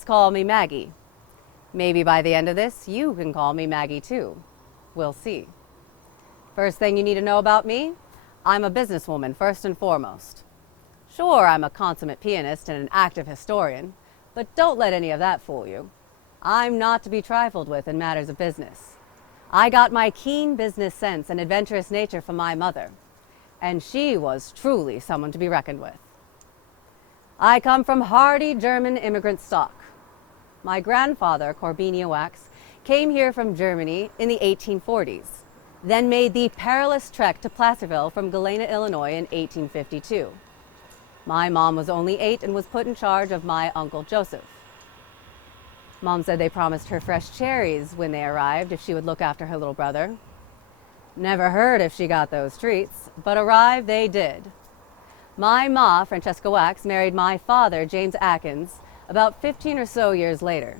friends call me Maggie. Maybe by the end of this, you can call me Maggie too. We'll see. First thing you need to know about me, I'm a businesswoman first and foremost. Sure, I'm a consummate pianist and an active historian, but don't let any of that fool you. I'm not to be trifled with in matters of business. I got my keen business sense and adventurous nature from my mother, and she was truly someone to be reckoned with. I come from hardy German immigrant stock. My grandfather, Corbinius Wax, came here from Germany in the 1840s, then made the perilous trek to Placerville from Galena, Illinois in 1852. My mom was only 8 and was put in charge of my Uncle Joseph. Mom said they promised her fresh cherries when they arrived if she would look after her little brother. Never heard if she got those treats, but arrive they did. My ma, Francesca Wax, married my father, James Akins, about 15 or so years later.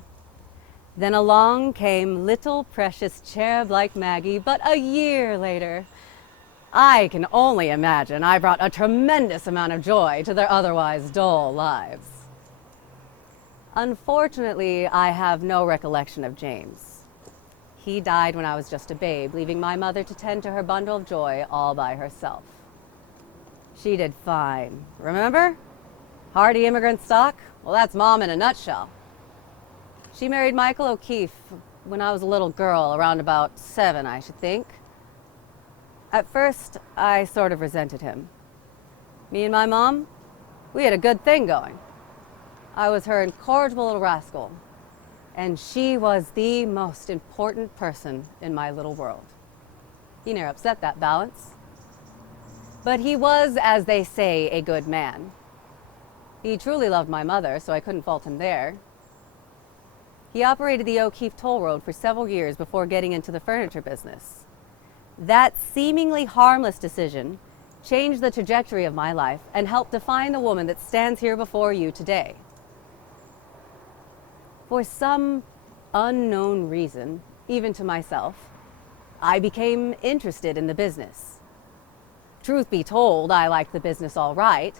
Then along came little precious cherub-like Maggie, but a year later. I can only imagine I brought a tremendous amount of joy to their otherwise dull lives. Unfortunately, I have no recollection of James. He died when I was just a babe, leaving my mother to tend to her bundle of joy all by herself. She did fine. Remember? Hardy immigrant stock? Well, that's Mom in a nutshell. She married Michael OKeefe when I was a little girl, around about 7, I should think. At first, I sort of resented him. Me and my mom, we had a good thing going. I was her incorrigible little rascal, and she was the most important person in my little world. He never upset that balance. But he was, as they say, a good man. He truly loved my mother, so I couldn't fault him there. He operated the OKeefe toll road for several years before getting into the furniture business. That seemingly harmless decision changed the trajectory of my life and helped define the woman that stands here before you today. For some unknown reason, even to myself, I became interested in the business. Truth be told, I liked the business all right,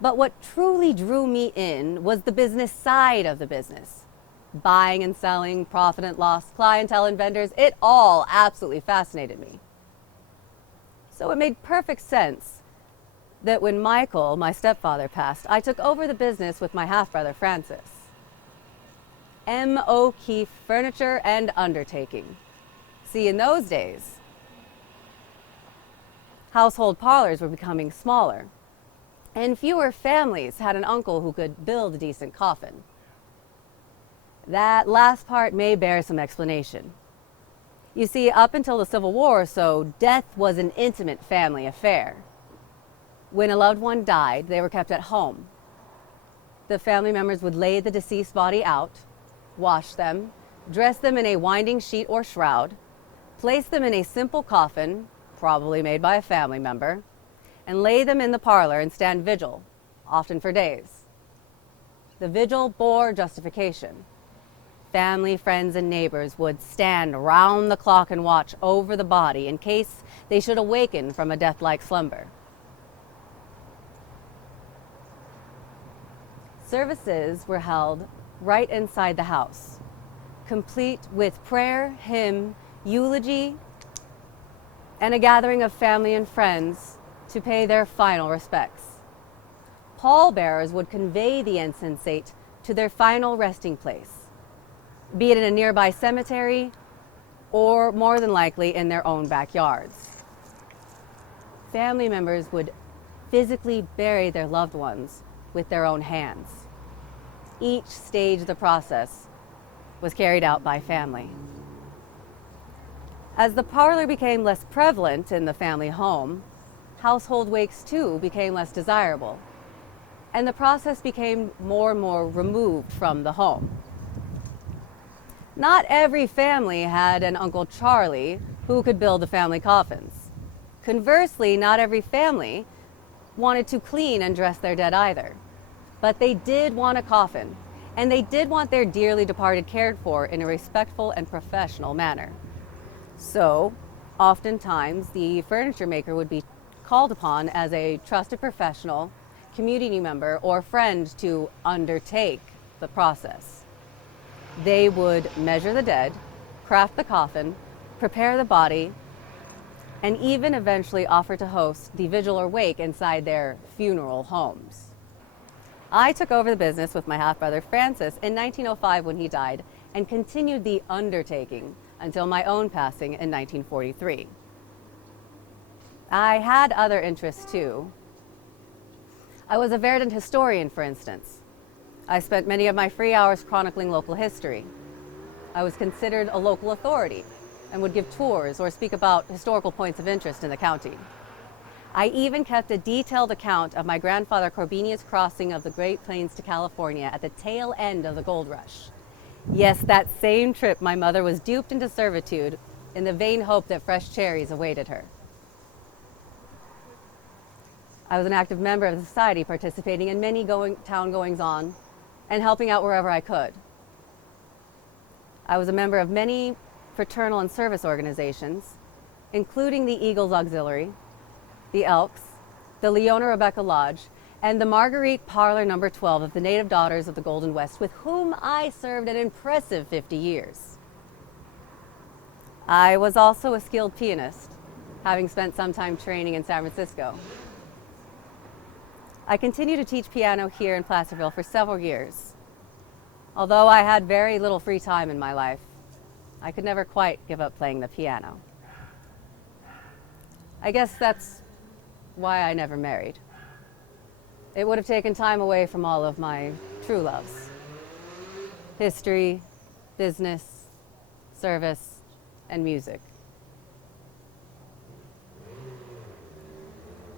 but what truly drew me in was the business side of the business. Buying and selling, profit and loss, clientele and vendors, it all absolutely fascinated me. So it made perfect sense that when Michael, my stepfather, passed, I took over the business with my half-brother Francis. M. OKeefe Furniture and Undertaking. See, in those days, household parlors were becoming smaller, and fewer families had an uncle who could build a decent coffin. That last part may bear some explanation. You see, up until the Civil War or so, death was an intimate family affair. When a loved one died, they were kept at home. The family members would lay the deceased body out, wash them, dress them in a winding sheet or shroud, place them in a simple coffin, probably made by a family member, and lay them in the parlor and stand vigil, often for days. The vigil bore justification. Family, friends, and neighbors would stand round the clock and watch over the body in case they should awaken from a death-like slumber. Services were held right inside the house, complete with prayer, hymn, eulogy, and a gathering of family and friends to pay their final respects. Pallbearers would convey the insensate to their final resting place, be it in a nearby cemetery or more than likely in their own backyards. Family members would physically bury their loved ones with their own hands. Each stage of the process was carried out by family. As the parlor became less prevalent in the family home, household wakes too became less desirable, and the process became more and more removed from the home. Not every family had an Uncle Charlie who could build the family coffins. Conversely, not every family wanted to clean and dress their dead either. But they did want a coffin, and they did want their dearly departed cared for in a respectful and professional manner. So, oftentimes, the furniture maker would be called upon as a trusted professional, community member, or friend to undertake the process. They would measure the dead, craft the coffin, prepare the body, and even eventually offer to host the vigil or wake inside their funeral homes. I took over the business with my half-brother Francis in 1905 when he died, and continued the undertaking until my own passing in 1943. I had other interests too. I was a verdant historian, for instance. I spent many of my free hours chronicling local history. I was considered a local authority and would give tours or speak about historical points of interest in the county. I even kept a detailed account of my grandfather Corbinia's crossing of the Great Plains to California at the tail end of the gold rush. Yes, that same trip my mother was duped into servitude in the vain hope that fresh cherries awaited her. I was an active member of the society, participating in many town goings-on and helping out wherever I could. I was a member of many fraternal and service organizations, including the Eagles Auxiliary, the Elks, the Leona Rebecca Lodge, and the Marguerite Parlor No. 12 of the Native Daughters of the Golden West, with whom I served an impressive 50 years. I was also a skilled pianist, having spent some time training in San Francisco. I continued to teach piano here in Placerville for several years. Although I had very little free time in my life, I could never quite give up playing the piano. I guess that's why I never married. It would have taken time away from all of my true loves: history, business, service, and music.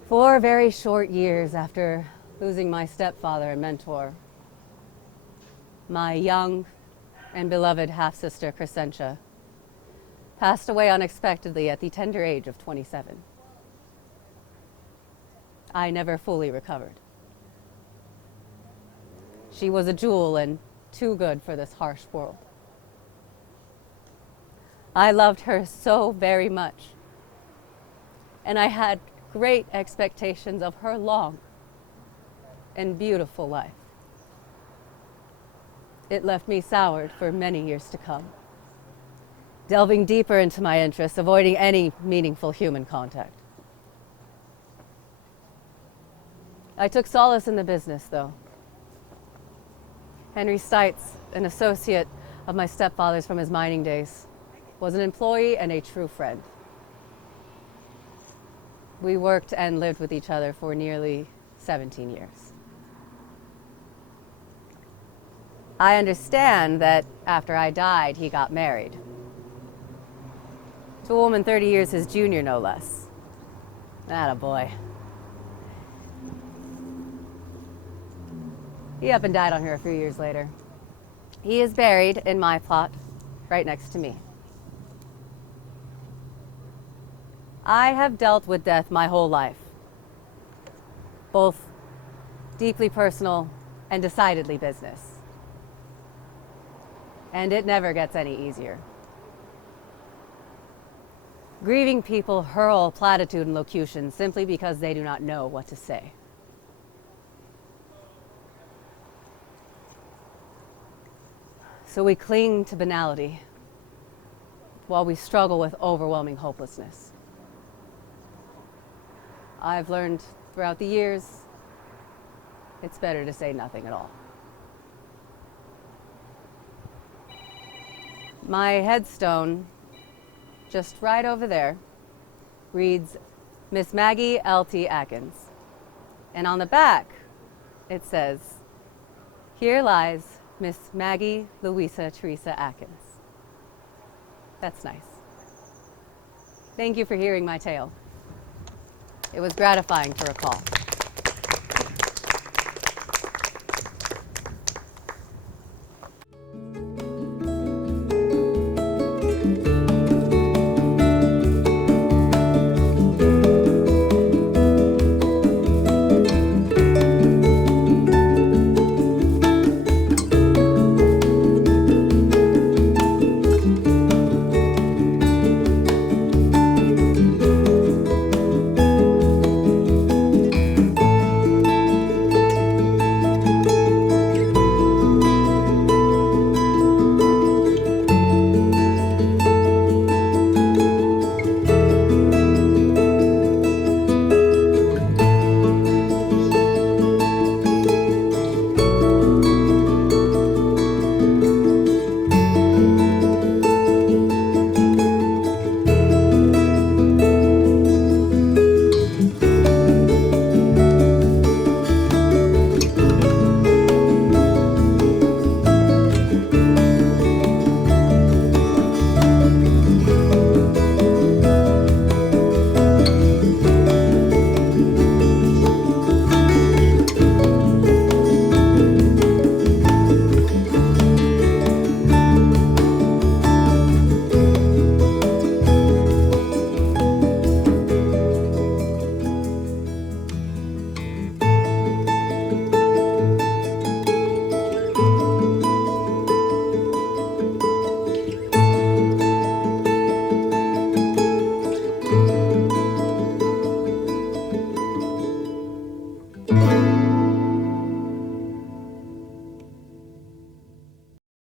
4 very short years after losing my stepfather and mentor, my young and beloved half-sister Crescentia passed away unexpectedly at the tender age of 27. I never fully recovered. She was a jewel and too good for this harsh world. I loved her so very much, and I had great expectations of her long and beautiful life. It left me soured for many years to come, delving deeper into my interests, avoiding any meaningful human contact. I took solace in the business, though. Henry Stites, an associate of my stepfather's from his mining days, was an employee and a true friend. We worked and lived with each other for nearly 17 years. I understand that after I died, he got married. To a woman 30 years his junior, no less. Attaboy. He up and died on her a few years later. He is buried in my plot, right next to me. I have dealt with death my whole life, both deeply personal and decidedly business. And it never gets any easier. Grieving people hurl platitude and locution simply because they do not know what to say. So we cling to banality while we struggle with overwhelming hopelessness. I've learned throughout the years, it's better to say nothing at all. My headstone, just right over there, reads Miss Maggie L.T. Akins. And on the back, it says, "Here lies Miss Maggie Louisa Teresa Akins." That's nice. Thank you for hearing my tale. It was gratifying to recall.